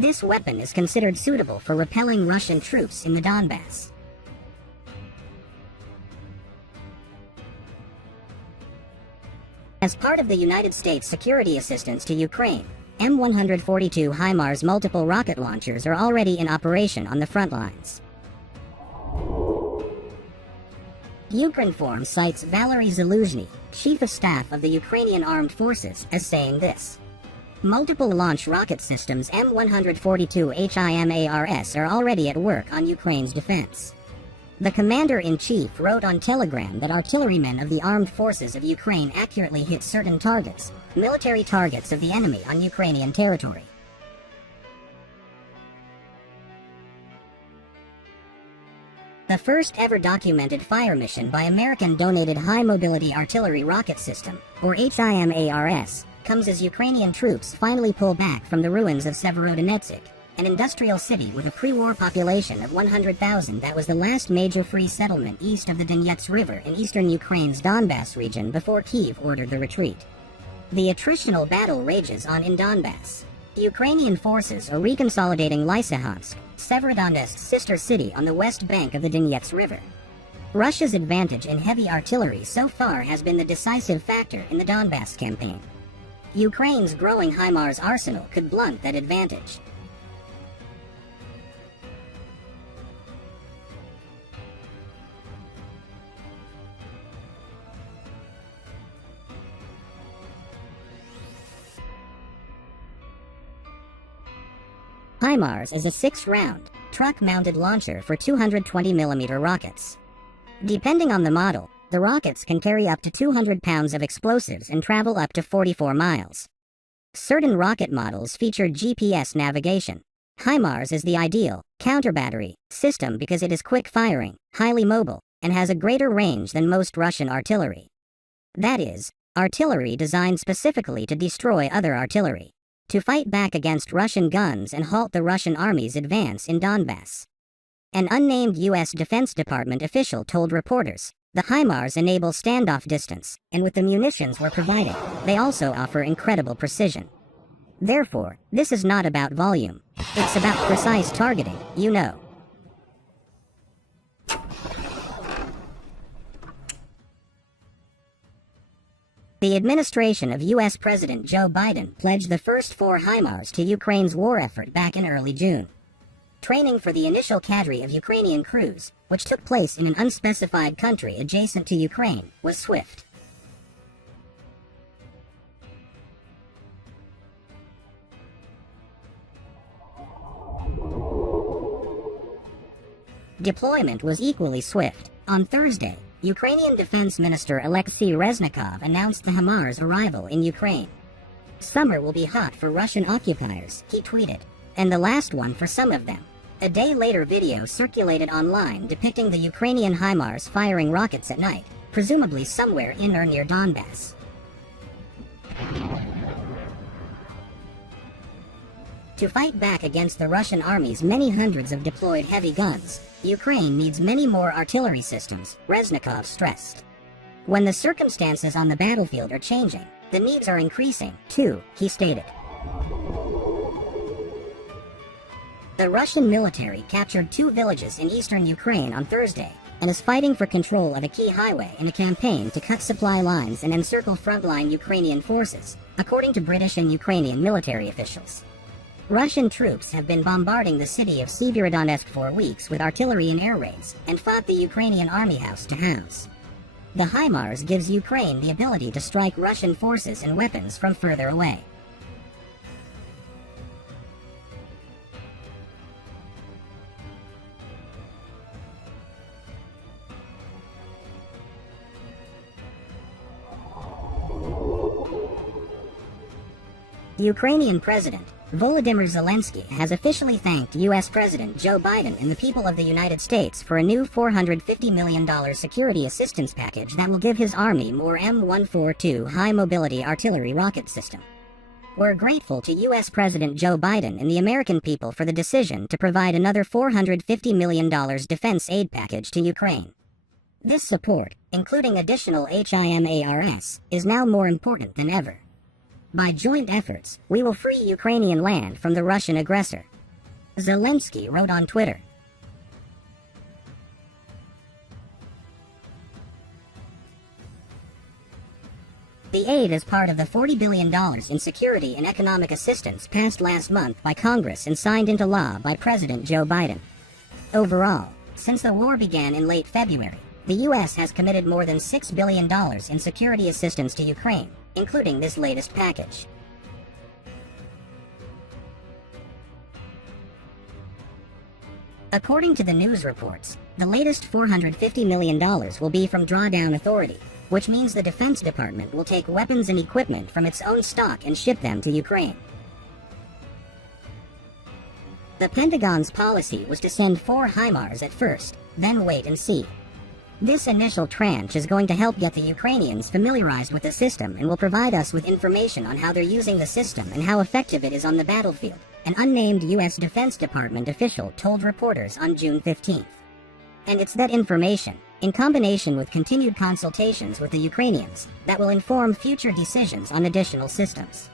This weapon is considered suitable for repelling Russian troops in the Donbas. As part of the United States security assistance to Ukraine, M142 HIMARS multiple rocket launchers are already in operation on the front lines. Ukrinform cites Valery Zaluzhny, Chief of Staff of the Ukrainian Armed Forces, as saying this. Multiple launch rocket systems M142 HIMARS are already at work on Ukraine's defense. The commander-in-chief wrote on Telegram that artillerymen of the armed forces of Ukraine accurately hit certain targets, military targets of the enemy on Ukrainian territory. The first ever documented fire mission by American-donated high-mobility artillery rocket system, or HIMARS, comes as Ukrainian troops finally pull back from the ruins of Severodonetsk, an industrial city with a pre-war population of 100,000 that was the last major free settlement east of the Donetsk River in eastern Ukraine's Donbas region before Kyiv ordered the retreat. The attritional battle rages on in Donbas. Ukrainian forces are reconsolidating Lysychansk, Severodonetsk's sister city on the west bank of the Donetsk River. Russia's advantage in heavy artillery so far has been the decisive factor in the Donbas campaign. Ukraine's growing HIMARS arsenal could blunt that advantage. HIMARS is a 6-round, truck-mounted launcher for 220mm rockets. Depending on the model, the rockets can carry up to 200 pounds of explosives and travel up to 44 miles. Certain rocket models feature GPS navigation. HIMARS is the ideal, counter-battery, system because it is quick-firing, highly mobile, and has a greater range than most Russian artillery. That is, artillery designed specifically to destroy other artillery, to fight back against Russian guns and halt the Russian army's advance in Donbas. An unnamed U.S. Defense Department official told reporters, the HIMARS enable standoff distance, and with the munitions we're providing, they also offer incredible precision. Therefore, this is not about volume. It's about precise targeting, you know. The administration of U.S. President Joe Biden pledged the first 4 HIMARS to Ukraine's war effort back in early June. Training for the initial cadre of Ukrainian crews, which took place in an unspecified country adjacent to Ukraine, was swift. Deployment was equally swift. On Thursday, Ukrainian Defense Minister Alexei Reznikov announced the HIMARS' arrival in Ukraine. Summer will be hot for Russian occupiers, he tweeted, and the last one for some of them. A day later, video circulated online depicting the Ukrainian HIMARS firing rockets at night, presumably somewhere in or near Donbas. To fight back against the Russian army's many hundreds of deployed heavy guns, Ukraine needs many more artillery systems, Reznikov stressed. When the circumstances on the battlefield are changing, the needs are increasing, too, he stated. The Russian military captured 2 villages in eastern Ukraine on Thursday and is fighting for control of a key highway in a campaign to cut supply lines and encircle frontline Ukrainian forces, according to British and Ukrainian military officials. Russian troops have been bombarding the city of Severodonetsk for weeks with artillery and air raids, and fought the Ukrainian army house to house. The HIMARS gives Ukraine the ability to strike Russian forces and weapons from further away. Ukrainian President Volodymyr Zelensky has officially thanked U.S. President Joe Biden and the people of the United States for a new $450 million security assistance package that will give his army more M142 high-mobility artillery rocket system. We're grateful to U.S. President Joe Biden and the American people for the decision to provide another $450 million defense aid package to Ukraine. This support, including additional HIMARS, is now more important than ever. By joint efforts, we will free Ukrainian land from the Russian aggressor. Zelensky wrote on Twitter. The aid is part of the $40 billion in security and economic assistance passed last month by Congress and signed into law by President Joe Biden. Overall, since the war began in late February, the U.S. has committed more than $6 billion in security assistance to Ukraine, including this latest package. According to the news reports, the latest $450 million will be from Drawdown Authority, which means the Defense Department will take weapons and equipment from its own stock and ship them to Ukraine. The Pentagon's policy was to send 4 HIMARS at first, then wait and see. This initial tranche is going to help get the Ukrainians familiarized with the system and will provide us with information on how they're using the system and how effective it is on the battlefield, an unnamed U.S. Defense Department official told reporters on June 15th. And it's that information, in combination with continued consultations with the Ukrainians, that will inform future decisions on additional systems.